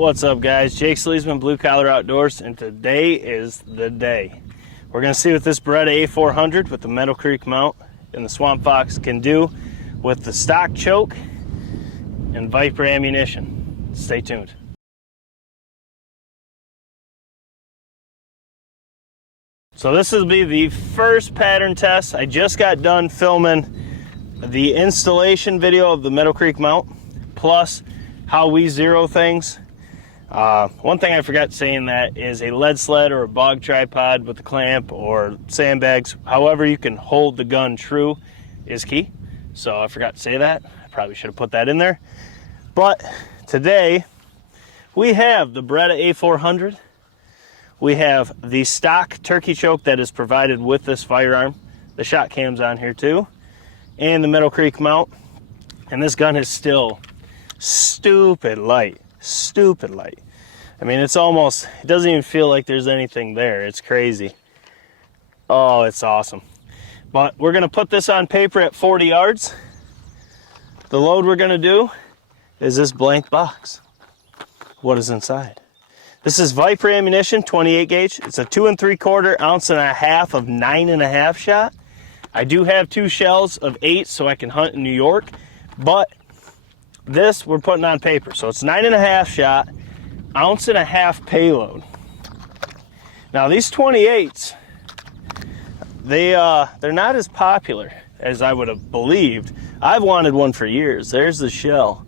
What's up, guys? Jake SLEASMAN, Blue Collar Outdoors, and today is the day. We're going to see what this Beretta A400 with the Meadow Creek mount and the Swamp Fox can do with the stock choke and Viper ammunition. Stay tuned. So this will be the first pattern test. I just got done filming the installation video of the Meadow Creek mount, plus how we zero things. One thing I forgot saying that is a lead sled or a bog tripod with a clamp or sandbags, however you can hold the gun true is key. So I forgot to say that. I probably should have put that in there. But today we have the Beretta A400. We have the stock turkey choke that is provided with this firearm. The shot cam's on here too. And the Meadow Creek mount. And this gun is still stupid light. Stupid light. I mean, it's almost, it doesn't even feel like there's anything there. It's crazy. Oh, it's awesome. But we're going to put this on paper at 40 yards. The load we're going to do is this blank box. What is inside? This is Viper ammunition, 28 gauge. It's a 2 3/4 ounce and a half of 9.5 shot. I do have 2 shells of 8 so I can hunt in New York, but this we're putting on paper. So it's 9.5 shot, ounce and a half payload. Now these 28s, they're not as popular as I would have believed. I've wanted one for years. There's the shell.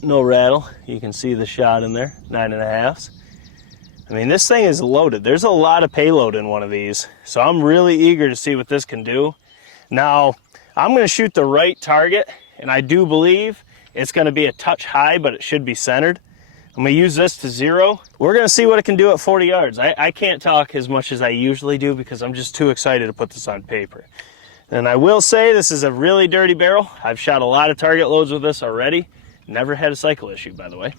No rattle. You can see the shot in there, 9.5s. I mean, this thing is loaded. There's a lot of payload in one of these. So I'm really eager to see what this can do. Now, I'm going to shoot the right target, and I do believe it's going to be a touch high, but it should be centered. I'm going to use this to zero. We're going to see what it can do at 40 yards. I can't talk as much as I usually do because I'm just too excited to put this on paper. And I will say this is a really dirty barrel. I've shot a lot of target loads with this already. Never had a cycle issue, by the way.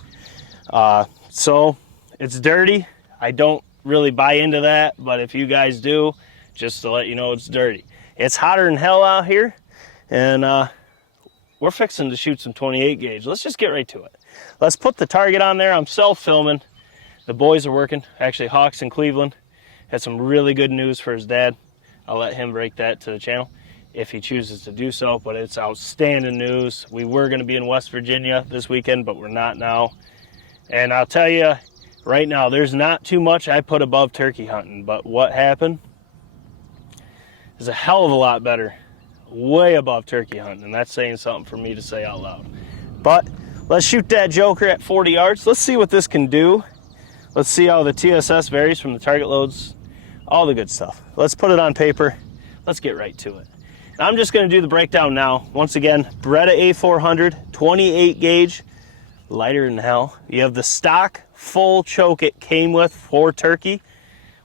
So it's dirty. I don't really buy into that, but if you guys do, just to let you know, it's dirty. It's hotter than hell out here, and we're fixing to shoot some 28 gauge. Let's just get right to it. Let's put the target on there. I'm self-filming. The boys are working. Actually, Hawks in Cleveland had some really good news for his dad. I'll let him break that to the channel if he chooses to do so, but it's outstanding news. We were going to be in West Virginia this weekend, but we're not now. And I'll tell you right now, there's not too much I put above turkey hunting, but what happened is a hell of a lot better, way above turkey hunting, and that's saying something for me to say out loud. But let's shoot that joker at 40 yards. Let's see what this can do. Let's see how the TSS varies from the target loads, all the good stuff. Let's put it on paper. Let's get right to it. I'm just going to do the breakdown now. Once again, Beretta A400, 28 gauge, lighter than hell. You have the stock full choke it came with for turkey.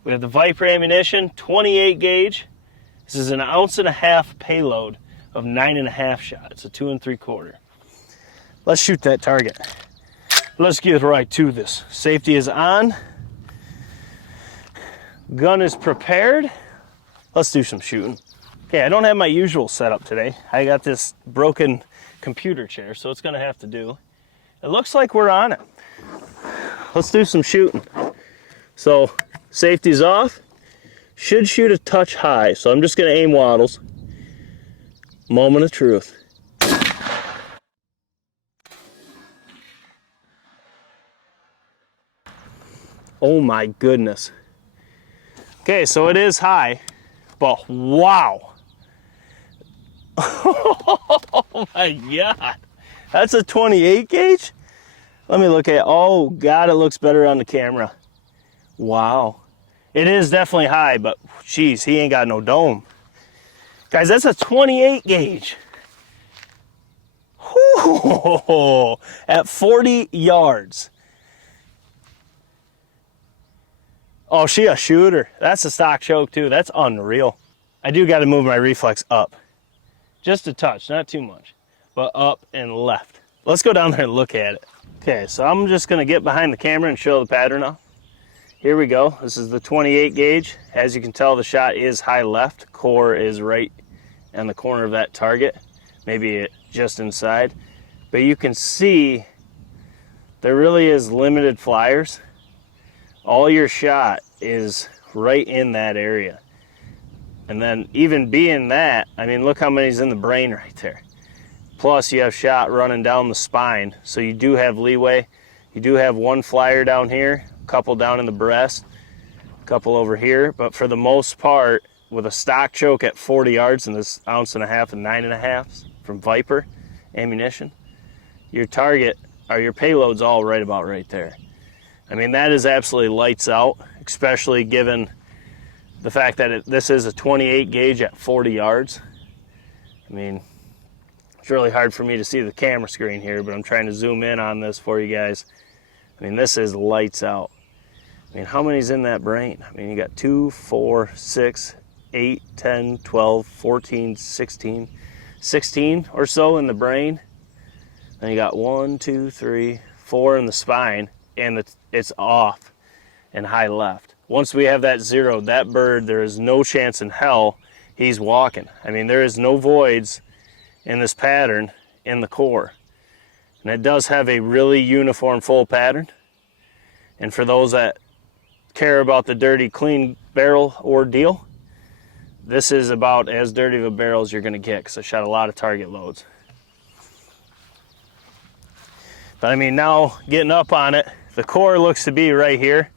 We have the Viper ammunition, 28 gauge. This is an ounce and a half payload of 9.5 shot. It's a 2 3/4. Let's shoot that target. Let's get right to this. Safety is on. Gun is prepared. Let's do some shooting. Okay, I don't have my usual setup today. I got this broken computer chair, so it's gonna have to do. It looks like we're on it. Let's do some shooting. So, safety's off. Should shoot a touch high, so I'm just gonna aim wattles. Moment of truth. Oh my goodness. Okay, so it is high, but wow. Oh my God. That's a 28 gauge? Let me look at it. Oh God, it looks better on the camera. Wow. It is definitely high, but geez, he ain't got no dome. Guys, that's a 28 gauge. Whew. At 40 yards. Oh, she a shooter. That's a stock choke too. That's unreal. I do got to move my reflex up. Just a touch, not too much, but up and left. Let's go down there and look at it. Okay, so I'm just gonna get behind the camera and show the pattern now. Here we go. This is the 28 gauge. As you can tell, the shot is high left. Core is right in the corner of that target, maybe just inside. But you can see there really is limited flyers. All your shot is right in that area. And then even being that, I mean, look how many's in the brain right there. Plus you have shot running down the spine, so you do have leeway. You do have one flyer down here, a couple down in the breast, a couple over here, but for the most part, with a stock choke at 40 yards and this 1.5 ounce and 9.5 from Viper ammunition, your target, or your payload's all right about right there. I mean, that is absolutely lights out, especially given the fact that this is a 28 gauge at 40 yards. I mean, it's really hard for me to see the camera screen here, but I'm trying to zoom in on this for you guys. I mean, this is lights out. I mean, how many's in that brain? I mean, you got 2, 4, 6, 8, 10, 12, 14, 16 or so in the brain. Then you got 1, 2, 3, 4 in the spine, and it's off and high left. Once we have that zeroed, that bird, there is no chance in hell he's walking. I mean, there is no voids in this pattern in the core. And it does have a really uniform full pattern. And for those that care about the dirty, clean barrel ordeal, this is about as dirty of a barrel as you're gonna get, because I shot a lot of target loads. But I mean, now getting up on it, the core looks to be right here.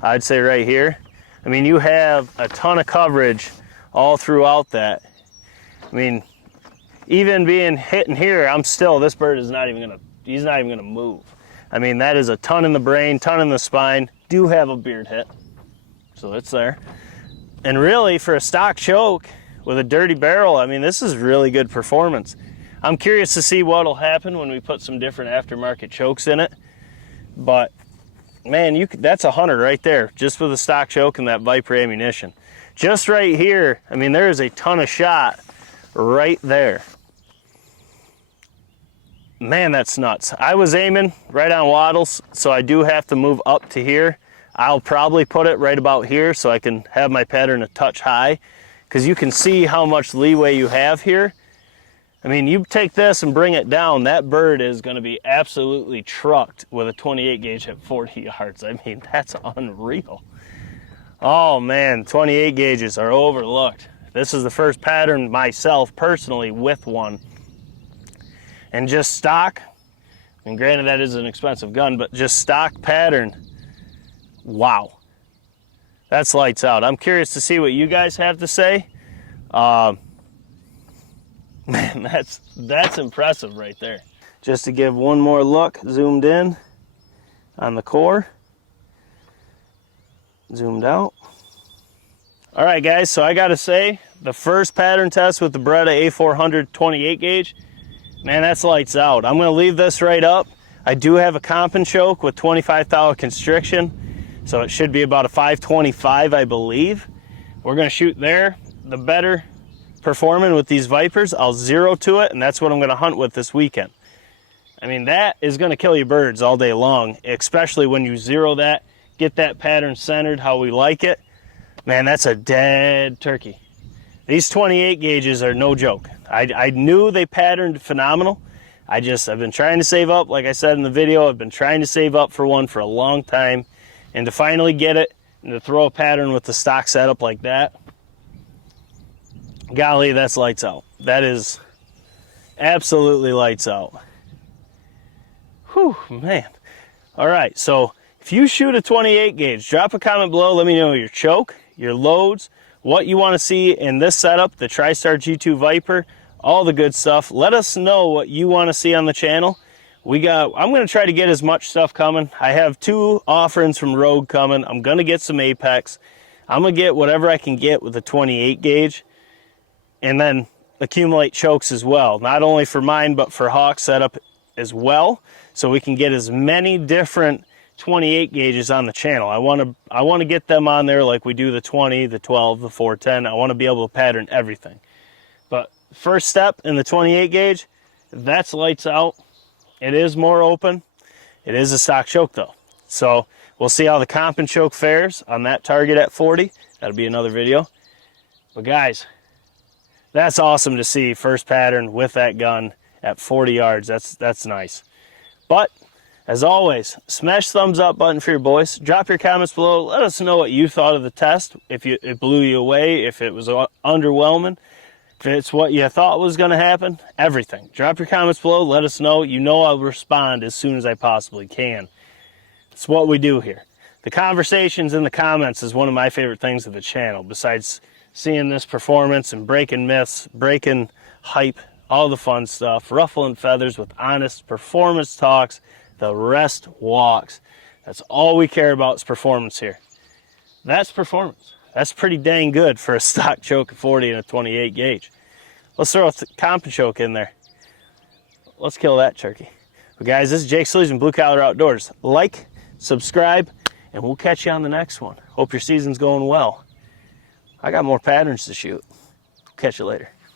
I'd say right here. I mean, you have a ton of coverage all throughout that. I mean, even being hitting here, this bird is not even gonna, he's not even gonna move. I mean, that is a ton in the brain, ton in the spine. Do have a beard hit, so it's there. And really, for a stock choke with a dirty barrel, I mean, this is really good performance. I'm curious to see what'll happen when we put some different aftermarket chokes in it. But man, that's 100 right there, just with a stock choke and that Viper ammunition. Just right here, I mean, there is a ton of shot right there. Man, that's nuts. I was aiming right on wattles, so I do have to move up to here. I'll probably put it right about here so I can have my pattern a touch high, because you can see how much leeway you have here. I mean, you take this and bring it down, that bird is going to be absolutely trucked with a 28 gauge at 40 yards. I mean, that's unreal. Oh man, 28 gauges are overlooked. This is the first pattern myself personally with one. And just stock, and granted that is an expensive gun, but just stock pattern, wow. That's lights out. I'm curious to see what you guys have to say. Man, that's impressive right there. Just to give one more look, zoomed in on the core. Zoomed out. All right, guys, so I gotta say, the first pattern test with the Beretta A400 28 gauge, man, that's lights out. I'm gonna leave this right up. I do have a comp and choke with 25 thou constriction, so it should be about a 525, I believe. We're gonna shoot there. The better performing with these Vipers, I'll zero to it, and that's what I'm gonna hunt with this weekend. I mean, that is gonna kill you birds all day long, especially when you zero that, get that pattern centered how we like it. Man, that's a dead turkey. These 28 gauges are no joke. I knew they patterned phenomenal. I've been trying to save up, like I said in the video, I've been trying to save up for one for a long time, and to finally get it and to throw a pattern with the stock setup like that, golly, that's lights out. That is absolutely lights out. Whew, man. All right, so if you shoot a 28 gauge, drop a comment below. Let me know your choke, your loads, what you want to see in this setup, the TriStar G2 Viper, all the good stuff. Let us know what you want to see on the channel. I'm going to try to get as much stuff coming. I have 2 offerings from Rogue coming. I'm going to get some Apex. I'm going to get whatever I can get with a 28 gauge, and then accumulate chokes as well. Not only for mine, but for Hawk setup as well, so we can get as many different 28 gauges on the channel. I want to get them on there like we do the 20, the 12, the 410. I want to be able to pattern everything. But first step in the 28 gauge, that's lights out. It is more open. It is a stock choke though. So we'll see how the comp and choke fares on that target at 40. That'll be another video. But guys, that's awesome to see first pattern with that gun at 40 yards. That's nice. But As always, smash thumbs up button for your boys. Drop your comments below. Let us know what you thought of the test. If it blew you away, if it was underwhelming, if it's what you thought was going to happen, everything. Drop your comments below. Let us know. You know I'll respond as soon as I possibly can. It's what we do here. The conversations in the comments is one of my favorite things of the channel, besides seeing this performance and breaking myths, breaking hype, all the fun stuff, ruffling feathers with honest performance talks. The rest walks. That's all we care about is performance here. That's performance. That's pretty dang good for a stock choke of 40 and a 28 gauge. Let's throw a comp choke in there. Let's kill that turkey. But guys, this is Jake SLEASMAN, Blue Collar Outdoors. Like, subscribe, and we'll catch you on the next one. Hope your season's going well. I got more patterns to shoot. Catch you later.